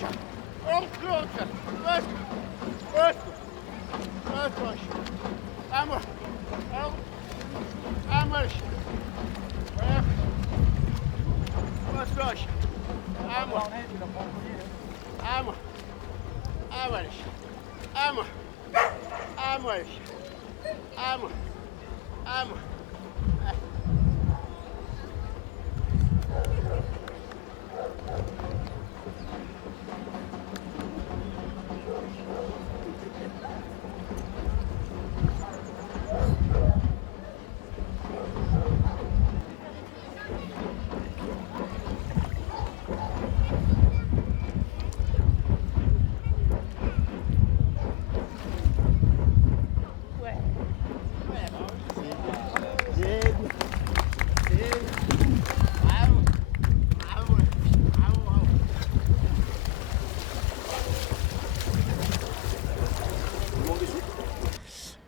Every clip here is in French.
Russia. Oh, closer. Let's go. Let's Russia. Amor. Oh. Amor. Let's Russia. Amor. Amor. Amor. Amor. Amor. Amor. Amor.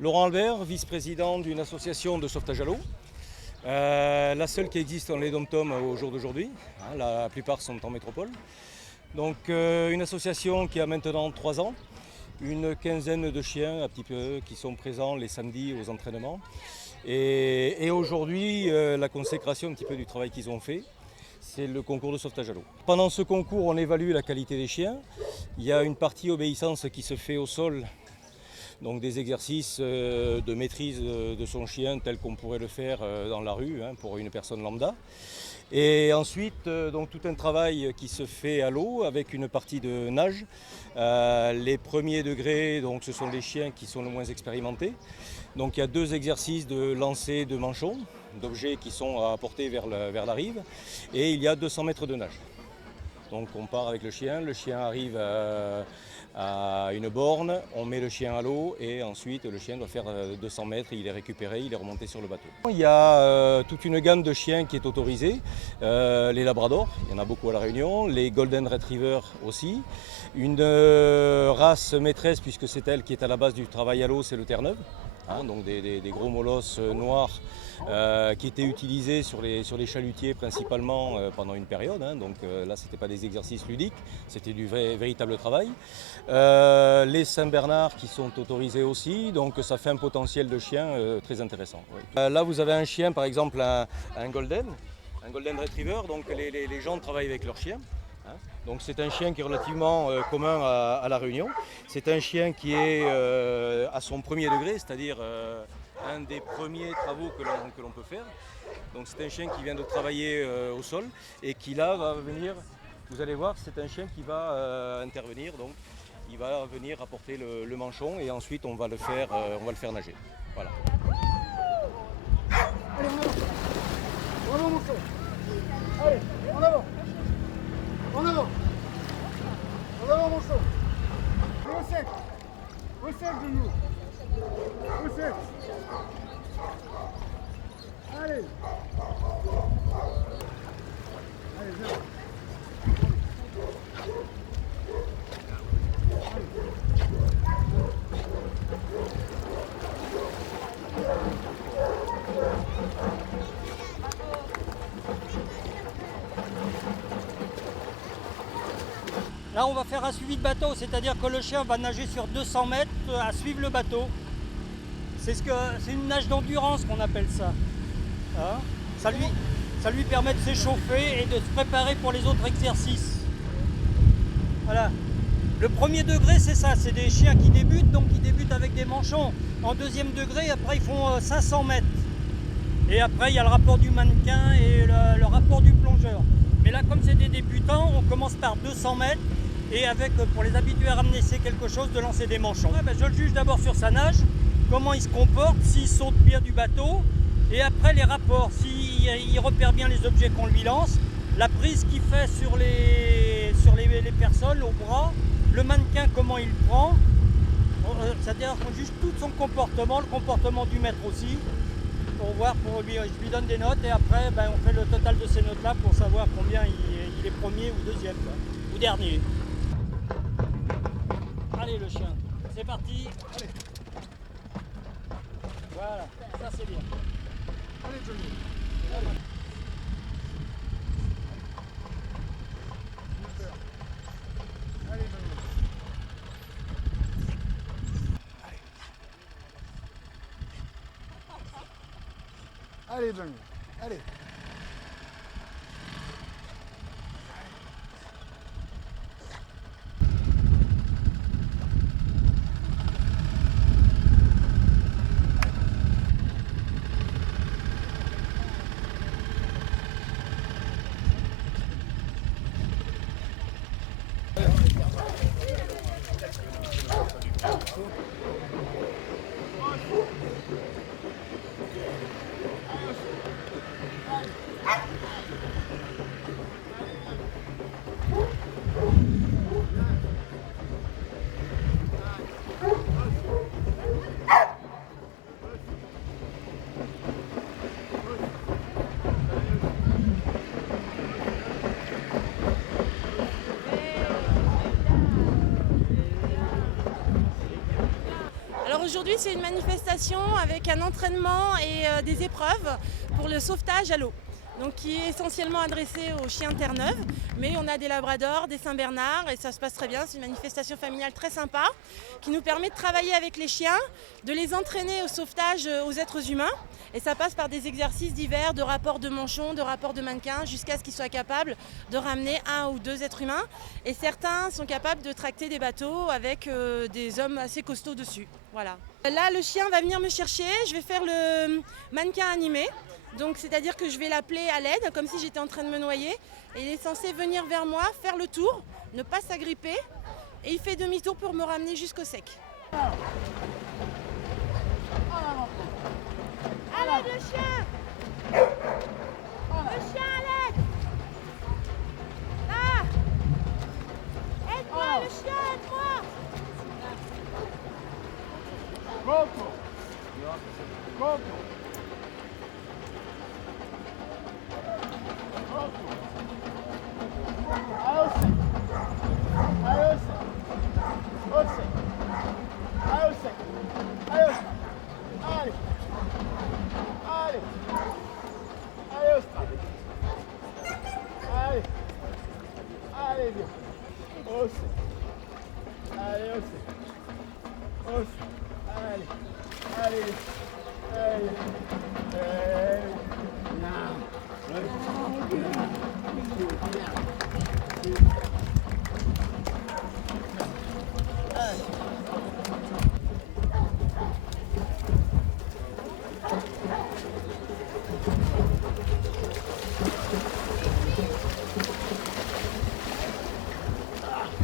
Laurent Albert, vice-président d'une association de sauvetage à l'eau, la seule qui existe dans les dom-toms au jour d'aujourd'hui, la plupart sont en métropole. Donc une association qui a maintenant 3 ans, une quinzaine de chiens un petit peu qui sont présents les samedis aux entraînements. Et aujourd'hui, la consécration un petit peu du travail qu'ils ont fait, c'est le concours de sauvetage à l'eau. Pendant ce concours, on évalue la qualité des chiens. Il y a une partie obéissance qui se fait au sol, donc des exercices de maîtrise de son chien tels qu'on pourrait le faire dans la rue pour une personne lambda. Et ensuite, donc tout un travail qui se fait à l'eau avec une partie de nage. Les premiers degrés, donc, ce sont les chiens qui sont le moins expérimentés. Donc il y a 2 exercices de lancer de manchons, d'objets qui sont à porter vers la rive. Et il y a 200 mètres de nage. Donc on part avec le chien arrive à une borne, on met le chien à l'eau et ensuite le chien doit faire 200 mètres, il est récupéré, il est remonté sur le bateau. Il y a toute une gamme de chiens qui est autorisée, les labradors, il y en a beaucoup à La Réunion, les golden retriever aussi, une race maîtresse puisque c'est elle qui est à la base du travail à l'eau, c'est le Terre-Neuve. Donc des gros molosses noirs qui étaient utilisés sur les chalutiers principalement pendant une période. Donc là, ce n'était pas des exercices ludiques, c'était du véritable travail. Les Saint-Bernard qui sont autorisés aussi, donc ça fait un potentiel de chien très intéressant. Oui. Là, vous avez un chien, par exemple un golden retriever, donc les gens travaillent avec leurs chiens. Donc c'est un chien qui est relativement commun à La Réunion. C'est un chien qui est à son premier degré, c'est-à-dire un des premiers travaux que l'on peut faire. Donc c'est un chien qui vient de travailler au sol et qui là va venir, vous allez voir, c'est un chien qui va intervenir. Donc il va venir apporter le manchon et ensuite on va le faire nager. Voilà. Allez, en avant mon son. Allez, en avant. En avant. En avant mon son. Au sec. Au sec de nous. Au sec. Allez. Allez, viens. Là, on va faire un suivi de bateau, c'est-à-dire que le chien va nager sur 200 mètres à suivre le bateau. C'est une nage d'endurance qu'on appelle ça. Ça lui permet de s'échauffer et de se préparer pour les autres exercices. Voilà. Le premier degré, c'est ça, c'est des chiens qui débutent, donc ils débutent avec des manchons. En deuxième degré, après, ils font 500 mètres. Et après, il y a le rapport du mannequin et le rapport du plongeur. Mais là, comme c'est des débutants, on commence par 200 mètres. Et avec, pour les habitués à ramener quelque chose, de lancer des manchons. Je le juge d'abord sur sa nage, comment il se comporte, s'il saute bien du bateau, et après les rapports, s'il repère bien les objets qu'on lui lance, la prise qu'il fait sur les personnes, au bras, le mannequin, comment il prend, c'est-à-dire qu'on juge tout son comportement, le comportement du maître aussi, pour voir, je lui donne des notes, et après on fait le total de ces notes-là pour savoir combien il est premier ou deuxième, ou dernier. Allez le chien, c'est parti. Allez. Voilà, ça c'est bien. Allez Johnny. Allez. Allez, Benjamin. Allez. Alors aujourd'hui, c'est une manifestation avec un entraînement et des épreuves pour le sauvetage à l'eau. Donc qui est essentiellement adressé aux chiens Terre-Neuve, mais on a des labradors, des Saint-Bernard et ça se passe très bien. C'est une manifestation familiale très sympa qui nous permet de travailler avec les chiens, de les entraîner au sauvetage aux êtres humains. Et ça passe par des exercices divers de rapport de manchons, de rapport de mannequins, jusqu'à ce qu'ils soient capables de ramener 1 ou 2 êtres humains. Et certains sont capables de tracter des bateaux avec des hommes assez costauds dessus. Voilà. Là, le chien va venir me chercher. Je vais faire le mannequin animé. Donc, c'est-à-dire que je vais l'appeler à l'aide, comme si j'étais en train de me noyer. Et il est censé venir vers moi, faire le tour, ne pas s'agripper. Et il fait demi-tour pour me ramener jusqu'au sec. À l'aide, le chien! Le chien, à l'aide! Là! Aide-moi, le chien, aide-moi! Coco. Coco.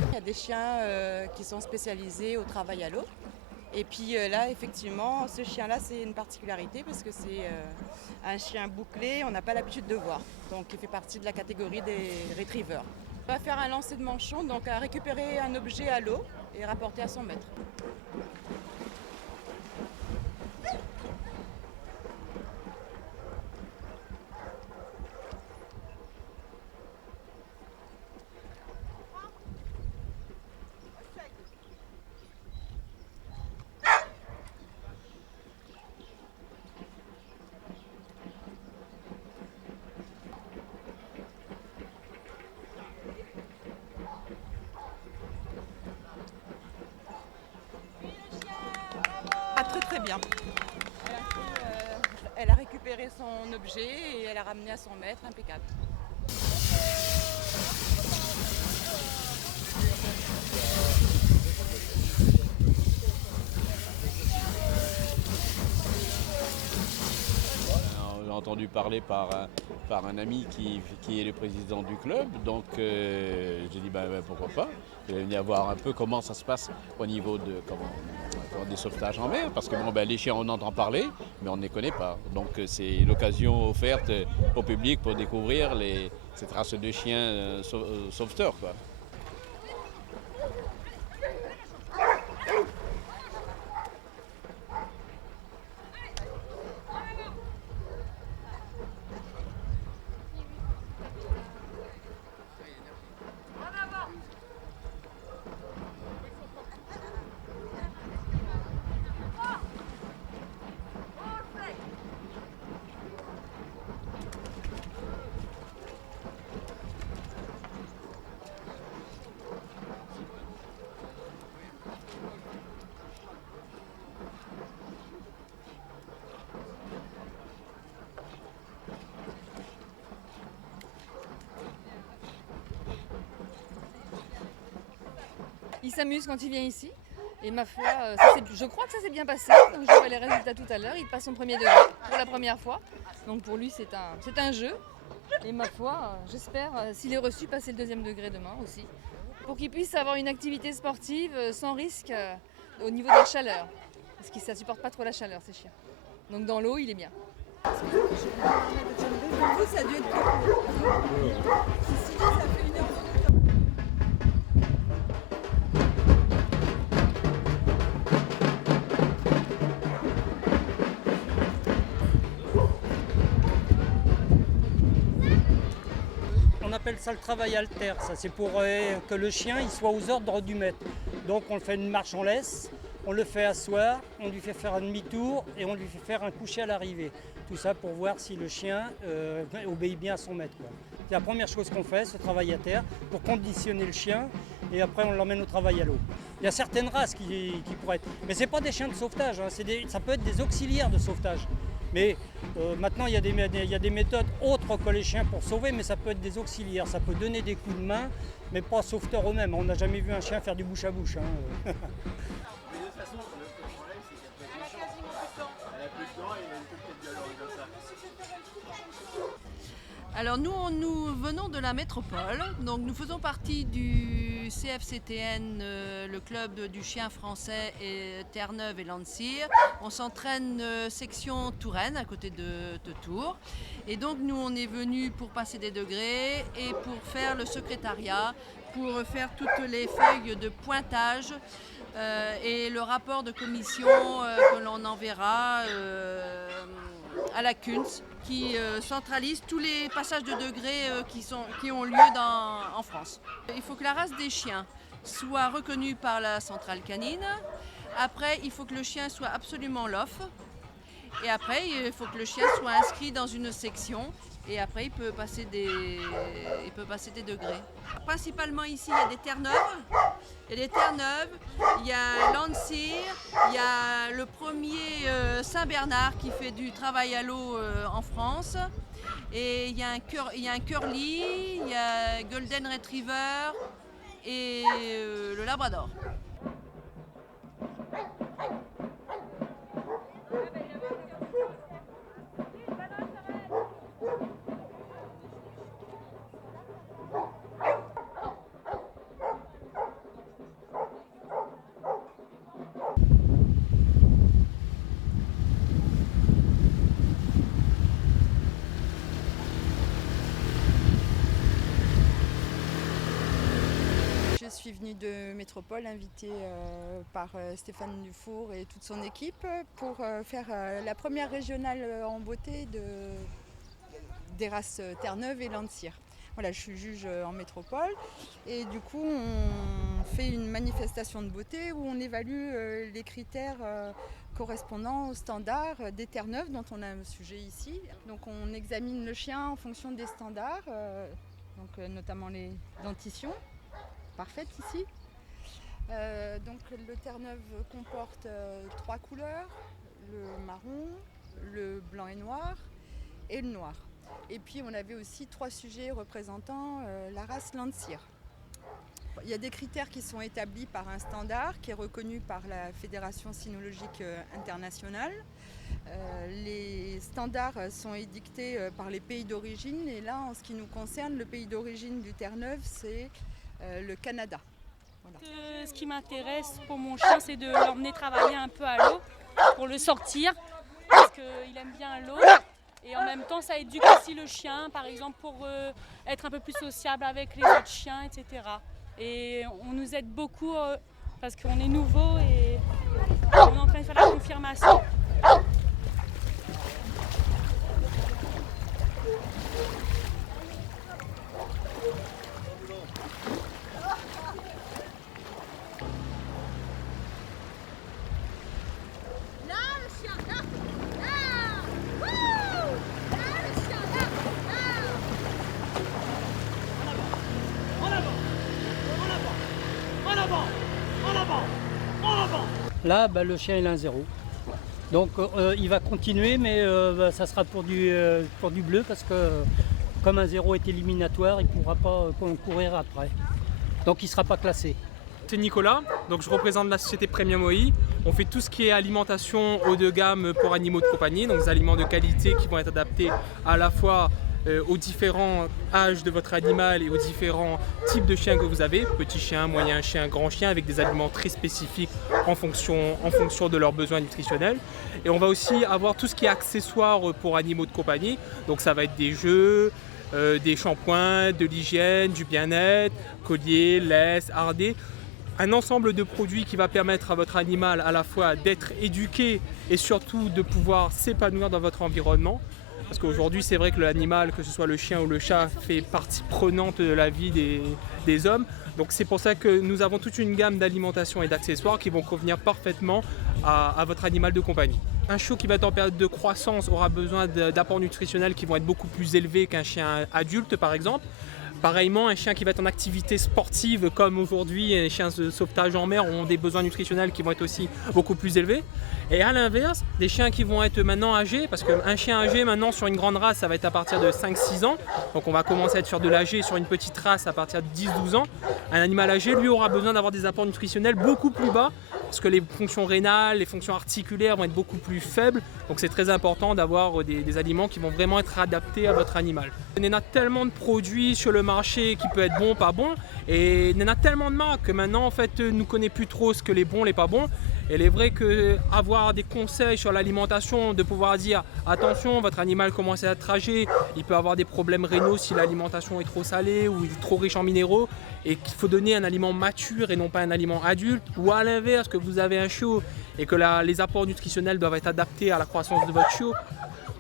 Il y a des chiens qui sont spécialisés au travail à l'eau. Et puis là, effectivement, ce chien-là, c'est une particularité parce que c'est un chien bouclé, on n'a pas l'habitude de voir. Donc il fait partie de la catégorie des retrievers. On va faire un lancer de manchon, donc à récupérer un objet à l'eau et rapporter à son maître. Ah, très très bien. Elle a récupéré son objet et elle a ramené à son maître, impeccable. J'ai entendu parler par un ami qui est le président du club, donc j'ai dit pourquoi pas. Je vais venir voir un peu comment ça se passe au niveau des sauvetages en mer, parce que les chiens on entend parler, mais on ne les connaît pas. Donc c'est l'occasion offerte au public pour découvrir cette race de chiens sauveteurs, quoi. Il s'amuse quand il vient ici. Et ma foi, je crois que ça s'est bien passé. Donc j'aurai les résultats tout à l'heure. Il passe son premier degré pour la première fois. Donc pour lui, c'est un jeu. Et ma foi, j'espère, s'il est reçu, passer le deuxième degré demain aussi. Pour qu'il puisse avoir une activité sportive sans risque au niveau de la chaleur. Parce que ça ne supporte pas trop la chaleur, ces chiens. Donc dans l'eau, il est bien. Vous, ça a dû être beaucoup. Ici, ça fait 1 heure. On appelle ça le travail alter, ça c'est pour que le chien il soit aux ordres du maître. Donc on fait une marche en laisse, on le fait asseoir, on lui fait faire un demi-tour et on lui fait faire un coucher à l'arrivée. Tout ça pour voir si le chien obéit bien à son maître, quoi. C'est la première chose qu'on fait, ce travail à terre, pour conditionner le chien et après on l'emmène au travail à l'eau. Il y a certaines races qui pourraient être, mais ce n'est pas des chiens de sauvetage, hein, ça peut être des auxiliaires de sauvetage. Mais maintenant, il y a des méthodes autres que les chiens pour sauver, mais ça peut être des auxiliaires. Ça peut donner des coups de main, mais pas sauveteurs eux-mêmes. On n'a jamais vu un chien faire du bouche à bouche. Hein. Mais de toute façon, le problème, c'est qu'elle peut être méchante. Elle a plus de dents et elle peut peut-être violer comme ça. Alors nous venons de la métropole, donc nous faisons partie du CFCTN, le club du chien français et Terre-Neuve et Landshire. On s'entraîne section Touraine à côté de Tours. Et donc nous on est venus pour passer des degrés et pour faire le secrétariat, pour faire toutes les feuilles de pointage et le rapport de commission que l'on enverra à la CUNS, qui centralise tous les passages de degrés qui ont lieu en France. Il faut que la race des chiens soit reconnue par la centrale canine. Après, il faut que le chien soit absolument LOF. Et après, il faut que le chien soit inscrit dans une section. Et après, il peut passer des degrés. Principalement ici, il y a des Terre-Neuve. Il y a des Terre-Neuve, il y a Landshire, il y a le premier Saint-Bernard qui fait du travail à l'eau en France. Et il y a un Curly, il y a Golden Retriever et le Labrador. Je suis venue de Métropole, invitée par Stéphane Dufour et toute son équipe pour faire la première régionale en beauté des races Terre-Neuve et Landshire. Voilà, je suis juge en métropole et du coup on fait une manifestation de beauté où on évalue les critères correspondant aux standards des Terre-Neuve dont on a un sujet ici. Donc on examine le chien en fonction des standards, notamment les dentitions. Parfaite ici. Donc le Terre-Neuve comporte 3 couleurs, le marron, le blanc et noir et le noir. Et puis on avait aussi 3 sujets représentant la race Landshire. Il y a des critères qui sont établis par un standard qui est reconnu par la Fédération cynologique internationale. Les standards sont édictés par les pays d'origine et là en ce qui nous concerne, le pays d'origine du Terre-Neuve c'est le Canada. Voilà. Ce qui m'intéresse pour mon chien, c'est de l'emmener travailler un peu à l'eau pour le sortir parce qu'il aime bien l'eau et en même temps ça éduque aussi le chien, par exemple pour être un peu plus sociable avec les autres chiens, etc. Et on nous aide beaucoup parce qu'on est nouveau et on est en train de faire la confirmation. Là, le chien il a un 0. Donc il va continuer, mais ça sera pour du bleu parce que comme un 0 est éliminatoire, il ne pourra pas courir après. Donc il ne sera pas classé. C'est Nicolas, donc je représente la société Premium OI. On fait tout ce qui est alimentation haut de gamme pour animaux de compagnie, donc des aliments de qualité qui vont être adaptés à la fois aux différents âges de votre animal et aux différents types de chiens que vous avez, petit chien, moyen chien, grand chien, avec des aliments très spécifiques en fonction de leurs besoins nutritionnels. Et on va aussi avoir tout ce qui est accessoires pour animaux de compagnie, donc ça va être des jeux, des shampoings, de l'hygiène, du bien-être, colliers, laisse, harnais, un ensemble de produits qui va permettre à votre animal à la fois d'être éduqué et surtout de pouvoir s'épanouir dans votre environnement. Parce qu'aujourd'hui, c'est vrai que l'animal, que ce soit le chien ou le chat, fait partie prenante de la vie des hommes. Donc c'est pour ça que nous avons toute une gamme d'alimentations et d'accessoires qui vont convenir parfaitement à votre animal de compagnie. Un chiot qui va être en période de croissance aura besoin d'apports nutritionnels qui vont être beaucoup plus élevés qu'un chien adulte par exemple. Pareillement, un chien qui va être en activité sportive comme aujourd'hui, les chiens de sauvetage en mer ont des besoins nutritionnels qui vont être aussi beaucoup plus élevés. Et à l'inverse, des chiens qui vont être maintenant âgés, parce qu'un chien âgé maintenant sur une grande race, ça va être à partir de 5-6 ans. Donc on va commencer à être sur de l'âgé sur une petite race à partir de 10-12 ans. Un animal âgé, lui, aura besoin d'avoir des apports nutritionnels beaucoup plus bas, parce que les fonctions rénales, les fonctions articulaires vont être beaucoup plus faibles. Donc c'est très important d'avoir des aliments qui vont vraiment être adaptés à votre animal. Il y en a tellement de produits sur le marché qui peut être bon, pas bon, et il y en a tellement de marques que maintenant en fait nous ne connaissons plus trop ce que les bons, les pas bons. Et il est vrai qu'avoir des conseils sur l'alimentation, de pouvoir dire attention, votre animal commence à être âgé, il peut avoir des problèmes rénaux si l'alimentation est trop salée ou trop riche en minéraux, et qu'il faut donner un aliment mature et non pas un aliment adulte, ou à l'inverse, que vous avez un chiot et que les apports nutritionnels doivent être adaptés à la croissance de votre chiot.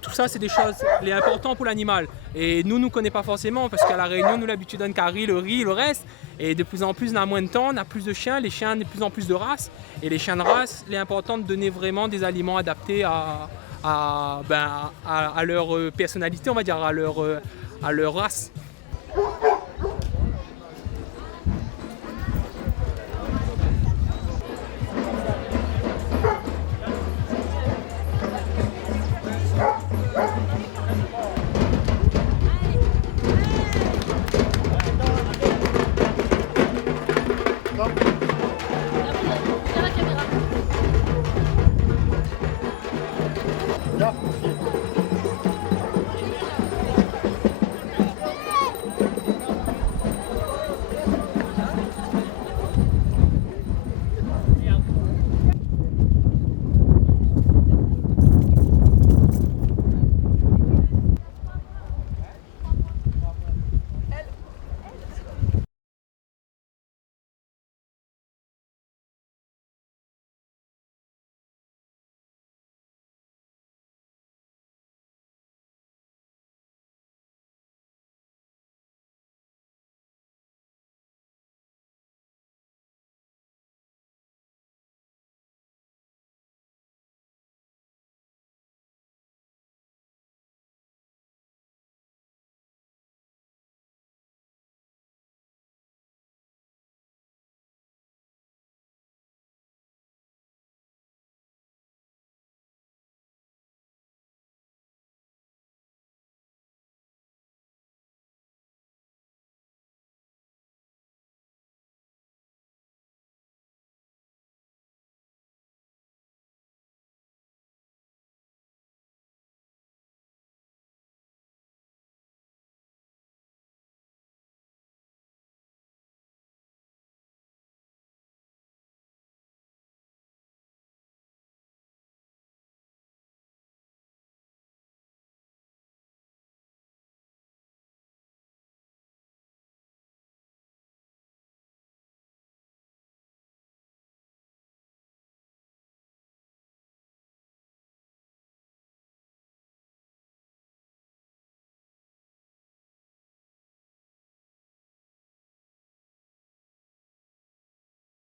Tout ça, c'est des choses les importantes pour l'animal. Et nous ne connaissons pas forcément parce qu'à La Réunion, nous l'habitude donne carré, le riz, le reste. Et de plus en plus, on a moins de temps, on a plus de chiens, les chiens de plus en plus de races. Et les chiens de race, il est important de donner vraiment des aliments adaptés à leur personnalité, on va dire, à leur race.